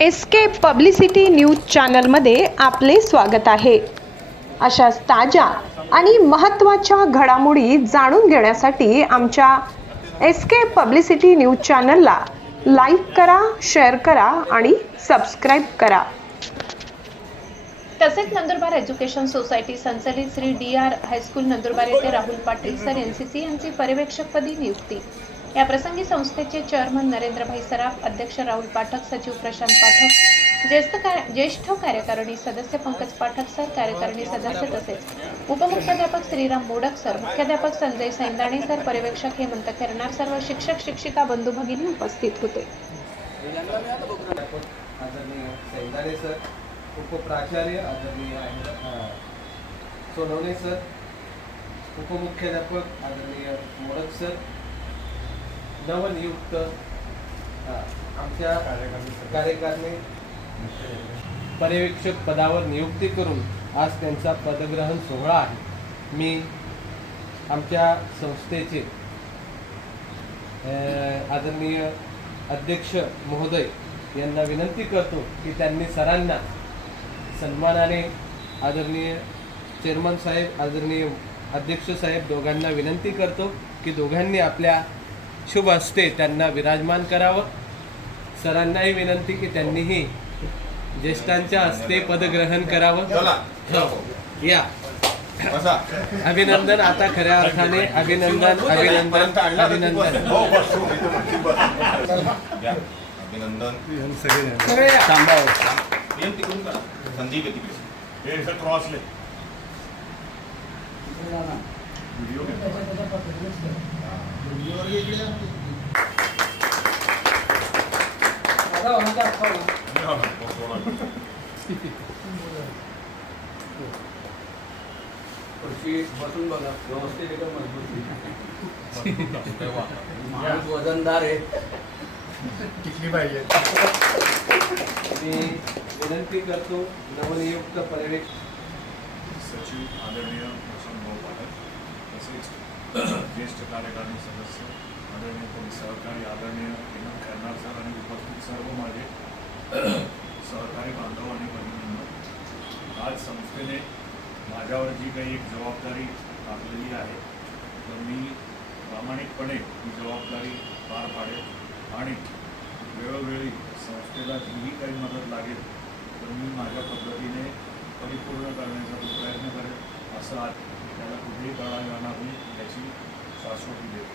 SK publicity news चॅनलमध्ये आपले स्वागत आहे। अशाच ताज्या आणि महत्त्वाच्या घडामोडी जाणून घेण्यासाठी आमच्या एसके पब्लिसिटी न्यूज चॅनलला लाईक करा, शेअर करा आणि सबस्क्राईब करा। तसेच नंदुरबार एज्युकेशन सोसायटी संचलित श्री डी.आर. हायस्कूल नंदुरबार येथे राहुल पाटील सर एनसीसी यांची पर्यवेक्षकपदी नियुक्ती। या प्रसंगी संस्थेचे चेअरमन नरेंद्रभाई सराफ, अध्यक्ष राहुल पाठक, सचिव प्रशांत पाठक, ज्येष्ठ कार्यकारिणी सदस्य पंकज पाठक सर, कार्यकारिणी सदस्य तसेच उपमुख्याध्यापक श्रीराम मोडक सर, मुख्याध्यापक संजय सैंदाणे सर, पर्यवेक्षक हेमंत खेरनार, सर्व शिक्षक शिक्षिका बंधू भगिनी उपस्थित होते। उपप्राचार्य आदरणीय सोनवणे सर, उपमुख्याध्यापक आदरणीय मोडक सर, नवनियुक्त आमच्या कार्यकारिणी पर्यवेक्षक पदावर नियुक्ती करून आज त्यांचा पदग्रहण सोहळा आहे। मी आमच्या संस्थेचे आदरणीय अध्यक्ष महोदय यांना विनंती करतो की त्यांनी सरांना सन्मानाने, आदरणीय चेअरमन साहेब, आदरणीय अध्यक्ष साहेब दोघांना विनंती करतो की दोघांनी आपल्या शुभ हस्ते त्यांना विराजमान करावं। सरांनाही विनंती की त्यांनीही ज्येष्ठांच्या हस्ते पदग्रहण करावं। या अभिनंदन, आता खऱ्या अर्थाने अभिनंदन अभिनंदन अभिनंदन सगळे संदीप ये सर क्रॉस ले वीडियो बसून बघा, व्यवस्थित एकदम मजबूत वजनदार आहे, कितली पाहिजे। मी विनंती करतो नवनियुक्त पर्यवेक्षक सचिव आदरणीय प्रशांत पाठक तसेच ज्येष्ठ कार्यकारिणी सदस्य आदरणीय पोलीस सहकारी आदरणीय हेमंत खेरनार सर आणि उपस्थित सर्व माझे सहकारी बांधव आणि भगिनींनो, आज संस्थेने माझ्यावर जी काही एक जबाबदारी टाकलेली आहे तर मी प्रामाणिकपणे ही जबाबदारी पार पाडेल आणि वेळोवेळी संस्थेला जीही काही मदत लागेल तर मी माझ्या पद्धतीने परिपूर्ण करण्याचा प्रयत्न करेन, असं आज त्याला कुठेही तडा जाणार नाही याची शाश्वती देतो।